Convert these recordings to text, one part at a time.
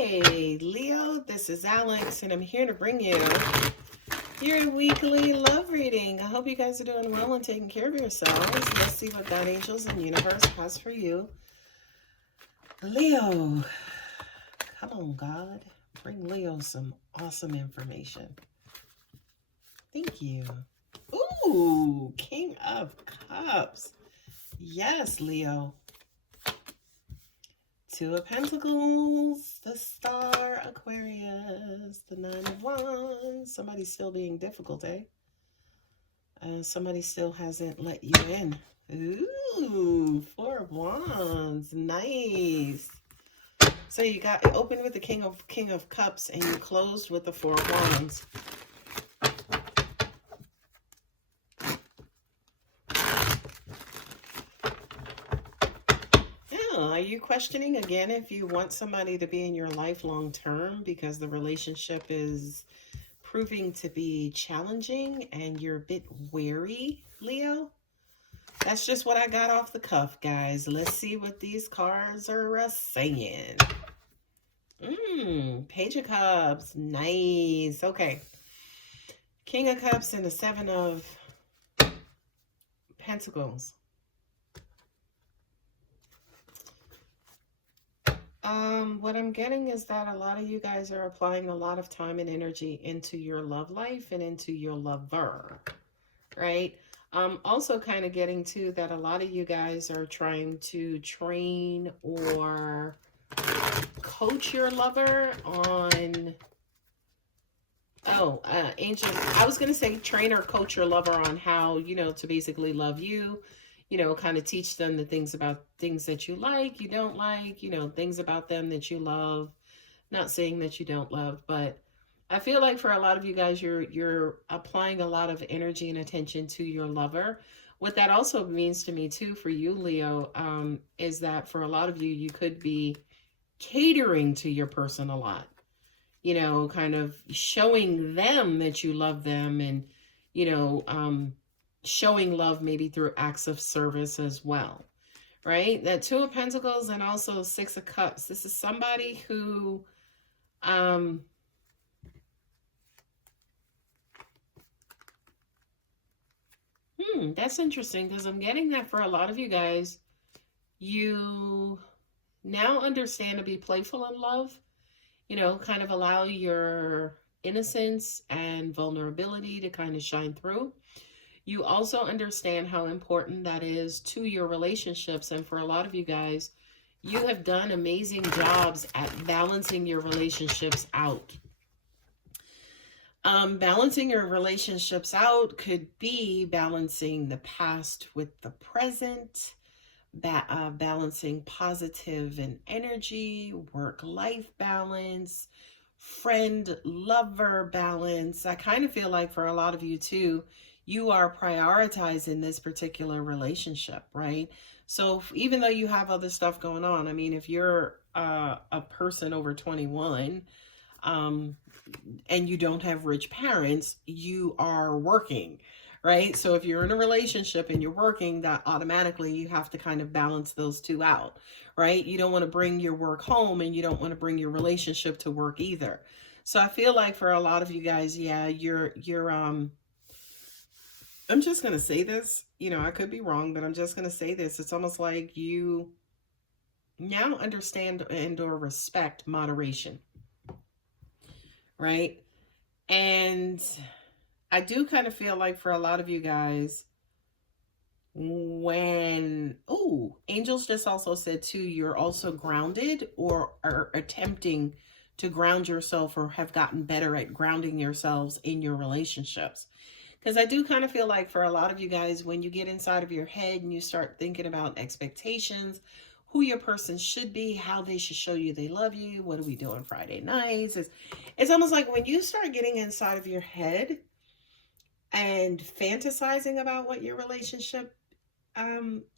Hey, Leo, this is Alex, and I'm here to bring you your weekly love reading. I hope you guys are doing well and taking care of yourselves. Let's see what God, angels, and universe has for you. Leo, come on, God. Bring Leo some awesome information. Thank you. Ooh, King of Cups. Yes, Leo. Two of Pentacles, the Star, Aquarius, the Nine of Wands. Somebody's still being difficult, eh? Somebody still hasn't let you in. Ooh, Four of Wands. Nice. So you opened with the King of Cups and you closed with the Four of Wands. Are you questioning again if you want somebody to be in your life long term because the relationship is proving to be challenging and you're a bit wary, Leo? That's just what I got off the cuff, guys. Let's see what these cards are saying. Page of Cups. Nice. Okay. King of Cups and the Seven of Pentacles. What I'm getting is that a lot of you guys are applying a lot of time and energy into your love life and into your lover, right? Also kind of getting to that a lot of you guys are trying to train or coach your lover on, angels. I was going to say train or coach your lover on how, to basically love you. Kind of teach them the things that you like, you don't like, things about them that you love. Not saying that you don't love, but I feel like for a lot of you guys, you're applying a lot of energy and attention to your lover. What that also means to me too, for you, Leo, is that for a lot of you, you could be catering to your person a lot, kind of showing them that you love them and, showing love maybe through acts of service as well, right? That Two of Pentacles and also Six of Cups. This is somebody who, that's interesting because I'm getting that for a lot of you guys, you now understand to be playful in love, kind of allow your innocence and vulnerability to kind of shine through. You also understand how important that is to your relationships. And for a lot of you guys, you have done amazing jobs at balancing your relationships out. Balancing your relationships out could be balancing the past with the present, balancing positive and energy, work-life balance, friend-lover balance. I kind of feel like for a lot of you too, you are prioritizing this particular relationship, right? So even though you have other stuff going on, I mean, if you're a person over 21 and you don't have rich parents, you are working, right? So if you're in a relationship and you're working, that automatically you have to kind of balance those two out, right? You don't want to bring your work home and you don't want to bring your relationship to work either. So I feel like for a lot of you guys, yeah, you're I'm just going to say this, I could be wrong, but I'm just going to say this. It's almost like you now understand and or respect moderation, right? And I do kind of feel like for a lot of you guys, when, angels just also said too, you're also grounded or are attempting to ground yourself or have gotten better at grounding yourselves in your relationships. Because I do kind of feel like for a lot of you guys, when you get inside of your head and you start thinking about expectations, who your person should be, how they should show you they love you, what are we doing Friday nights? It's almost like when you start getting inside of your head and fantasizing about what your relationship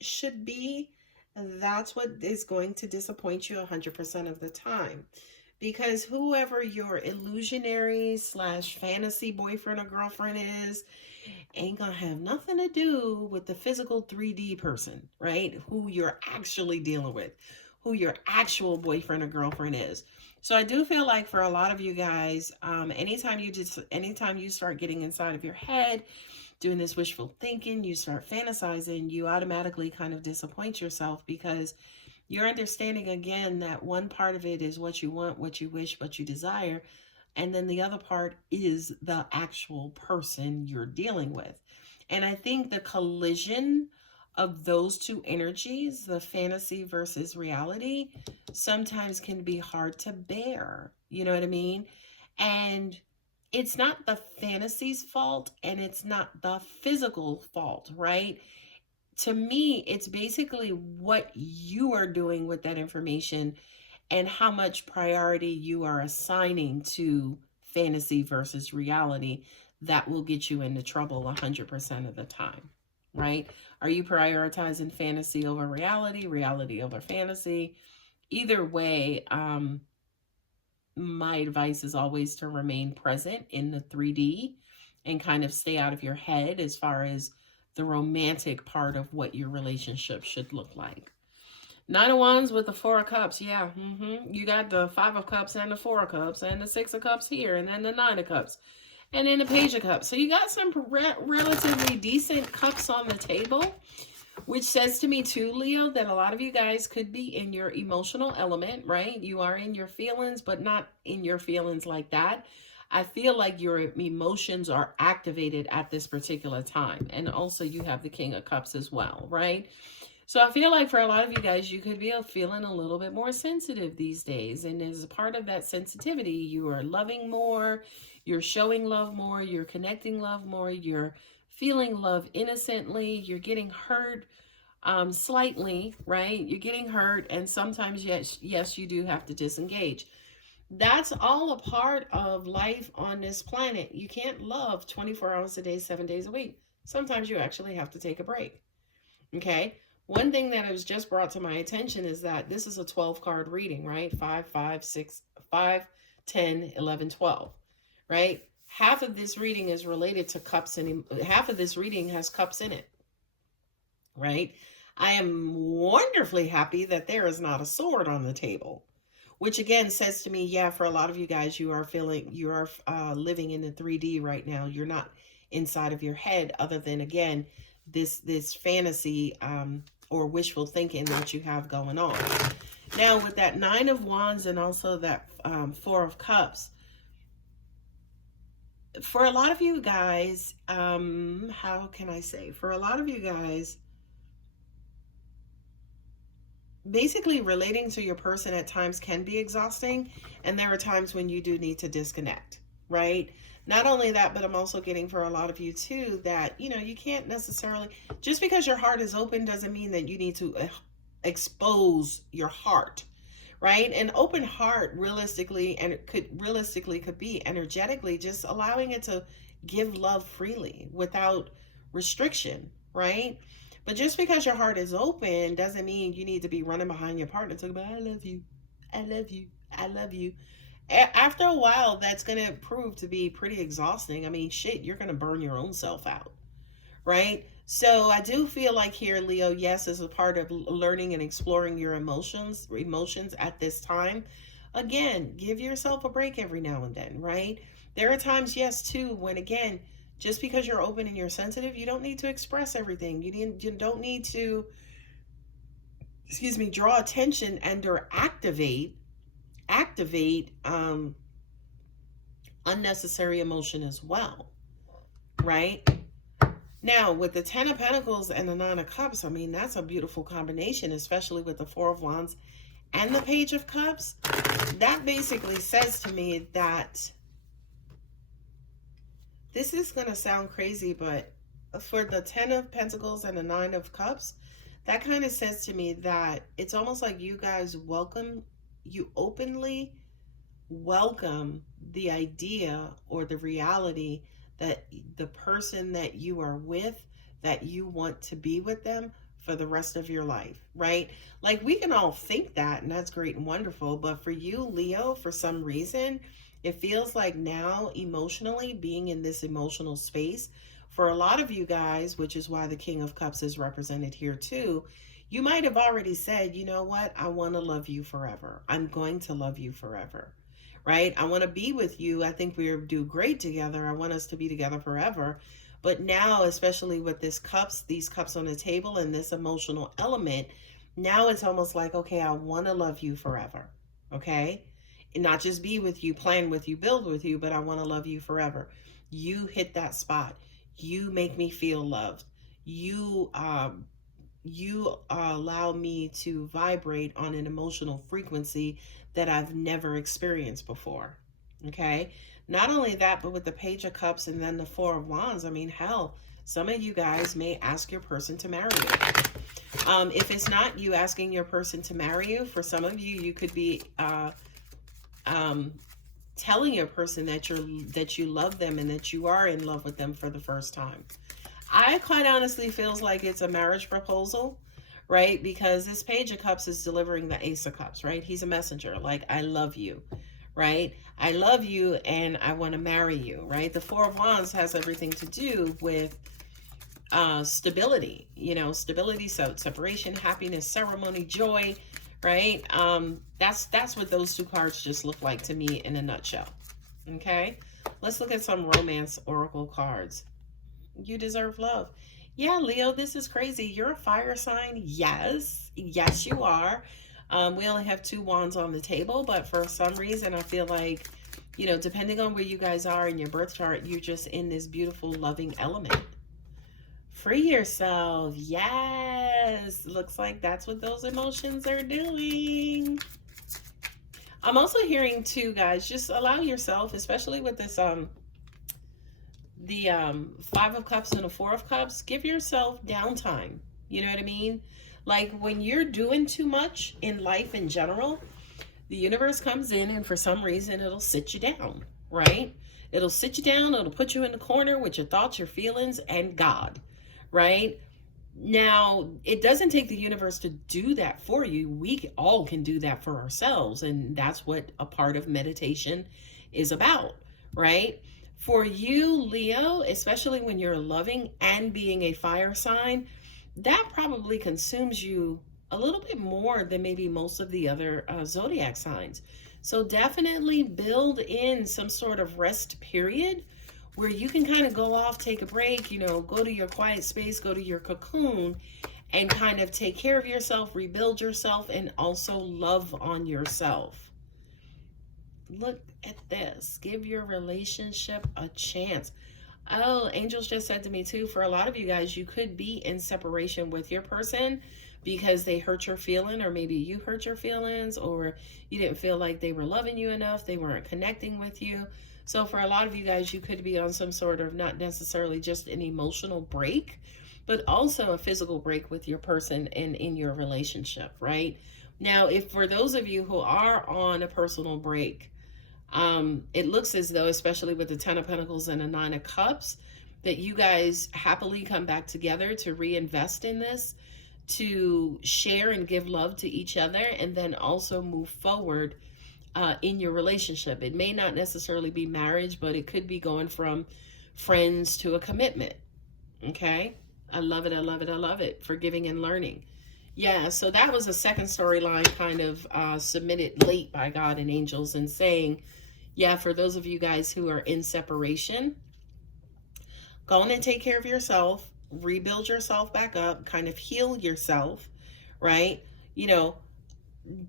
should be, that's what is going to disappoint you 100% of the time. Because whoever your illusionary / fantasy boyfriend or girlfriend is, ain't gonna have nothing to do with the physical 3D person, right? Who you're actually dealing with, who your actual boyfriend or girlfriend is. So I do feel like for a lot of you guys, anytime you start getting inside of your head, doing this wishful thinking, you start fantasizing, you automatically kind of disappoint yourself, because you're understanding again that one part of it is what you want, what you wish, what you desire. And then the other part is the actual person you're dealing with. And I think the collision of those two energies, the fantasy versus reality, sometimes can be hard to bear. You know what I mean? And it's not the fantasy's fault and it's not the physical fault, right? To me, it's basically what you are doing with that information and how much priority you are assigning to fantasy versus reality that will get you into trouble 100% of the time, right? Are you prioritizing fantasy over reality, reality over fantasy? Either way, my advice is always to remain present in the 3D and kind of stay out of your head as far as the romantic part of what your relationship should look like. Nine of Wands with the Four of Cups. Yeah. You got the Five of Cups and the Four of Cups and the Six of Cups here, and then the Nine of Cups and then the Page of Cups. So you got some relatively decent cups on the table, which says to me too, Leo, that a lot of you guys could be in your emotional element, right? You are in your feelings, but not in your feelings like that. I feel like your emotions are activated at this particular time. And also you have the King of Cups as well, right? So I feel like for a lot of you guys, you could be feeling a little bit more sensitive these days. And as a part of that sensitivity, you are loving more, you're showing love more, you're connecting love more, you're feeling love innocently, you're getting hurt slightly, right? You're getting hurt, and sometimes, yes, you do have to disengage. That's all a part of life on this planet. You can't love 24 hours a day, 7 days a week. Sometimes you actually have to take a break. Okay? One thing that was just brought to my attention is that this is a 12 card reading, right? 5, 5, 6, 5, 10, 11, 12, right? Half of this reading is related to cups, and half of this reading has cups in it, right? I am wonderfully happy that there is not a sword on the table, which again says to me, yeah, for a lot of you guys, you are living in the 3D right now. You're not inside of your head, other than, again, this fantasy or wishful thinking that you have going on. Now, with that Nine of Wands and also that Four of Cups, for a lot of you guys, how can I say? For a lot of you guys, basically relating to your person at times can be exhausting, and there are times when you do need to disconnect, right? Not only that, but I'm also getting for a lot of you too that, you can't necessarily, just because your heart is open doesn't mean that you need to expose your heart, right? An open heart realistically could be energetically just allowing it to give love freely without restriction, right? But just because your heart is open doesn't mean you need to be running behind your partner talking about, I love you, I love you, I love you. After a while, that's going to prove to be pretty exhausting. I mean, shit, you're going to burn your own self out, right? So I do feel like here, Leo, yes, as a part of learning and exploring your emotions at this time. Again, give yourself a break every now and then, right? There are times, yes, too, when, again, just because you're open and you're sensitive, you don't need to express everything. You don't need to, draw attention and or activate unnecessary emotion as well, right? Now, with the 10 of Pentacles and the 9 of Cups, I mean, that's a beautiful combination, especially with the 4 of Wands and the Page of Cups. That basically says to me that this is going to sound crazy, but for the 10 of Pentacles and the 9 of Cups, that kind of says to me that it's almost like you guys openly welcome the idea or the reality that the person that you are with, that you want to be with them for the rest of your life, right? Like, we can all think that, and that's great and wonderful, but for you, Leo, for some reason, it feels like now emotionally being in this emotional space, for a lot of you guys, which is why the King of Cups is represented here too, You might have already said, you know what? I want to love you forever. I'm going to love you forever, right? I want to be with you. I think we do great together. I want us to be together forever. But now, especially with these cups on the table and this emotional element, now it's almost like, okay, I want to love you forever. Okay. And not just be with you, plan with you, build with you, but I want to love you forever. You hit that spot. You make me feel loved. You allow me to vibrate on an emotional frequency that I've never experienced before. Okay. Not only that, but with the Page of Cups and then the Four of Wands, I mean, hell, some of you guys may ask your person to marry you. If it's not you asking your person to marry you, for some of you, you could be telling your person that you love them and that you are in love with them for the first time. I quite honestly feels like it's a marriage proposal, right? Because this Page of Cups is delivering the Ace of Cups, right? He's a messenger. Like, I love you, right? I love you and I want to marry you, right? The Four of Wands has everything to do with stability, stability, so separation, happiness, ceremony, joy, right? That's what those two cards just look like to me in a nutshell. Okay, let's look at some romance oracle cards. You deserve love. Yeah, Leo, this is crazy. You're a fire sign. Yes, you are. We only have 2 wands on the table, but for some reason I feel like, depending on where you guys are in your birth chart, you're just in this beautiful loving element. Free yourself. Yes. Looks like that's what those emotions are doing. I'm also hearing too, guys, just allow yourself, especially with this the 5 of Cups and the 4 of Cups, give yourself downtime. You know what I mean? Like, when you're doing too much in life in general, the universe comes in and for some reason it'll sit you down, right? It'll sit you down. It'll put you in the corner with your thoughts, your feelings, and God, right? Now, it doesn't take the universe to do that for you. We all can do that for ourselves. And that's what a part of meditation is about, right? For you, Leo, especially when you're loving and being a fire sign, that probably consumes you a little bit more than maybe most of the other zodiac signs. So definitely build in some sort of rest period where you can kind of go off, take a break, go to your quiet space, go to your cocoon, and kind of take care of yourself, rebuild yourself, and also love on yourself. Look at this. Give your relationship a chance. Oh, angels just said to me too, for a lot of you guys, you could be in separation with your person because they hurt your feeling, or maybe you hurt your feelings, or you didn't feel like they were loving you enough, they weren't connecting with you. So for a lot of you guys, you could be on some sort of, not necessarily just an emotional break, but also a physical break with your person and in your relationship, right? Now, if for those of you who are on a personal break, it looks as though, especially with the 10 of Pentacles and the 9 of Cups, that you guys happily come back together to reinvest in this, to share and give love to each other, and then also move forward in your relationship. It may not necessarily be marriage, but it could be going from friends to a commitment. Okay? I love it. I love it. I love it. Forgiving and learning. Yeah, so that was a second storyline kind of submitted late by God and angels, and saying, yeah, for those of you guys who are in separation, go on and take care of yourself, rebuild yourself back up, kind of heal yourself, right?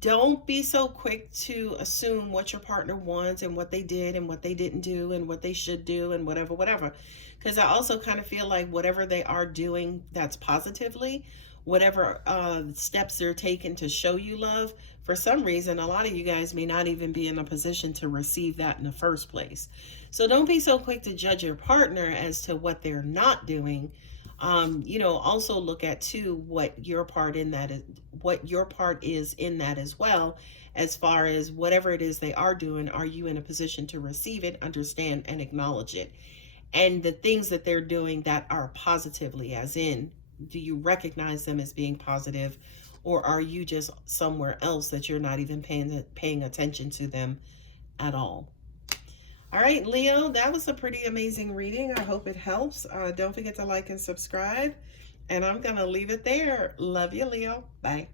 Don't be so quick to assume what your partner wants and what they did and what they didn't do and what they should do and whatever. Because I also kind of feel like whatever they are doing that's positively, whatever steps they're taking to show you love, for some reason, a lot of you guys may not even be in a position to receive that in the first place. So don't be so quick to judge your partner as to what they're not doing. Also look at too what your part in that is, what your part is in that as well, as far as whatever it is they are doing, are you in a position to receive it, understand, and acknowledge it? And the things that they're doing that are positively, as in, do you recognize them as being positive, or are you just somewhere else that you're not even paying attention to them at all? All right, Leo, that was a pretty amazing reading. I hope it helps. Don't forget to like and subscribe. And I'm going to leave it there. Love you, Leo. Bye.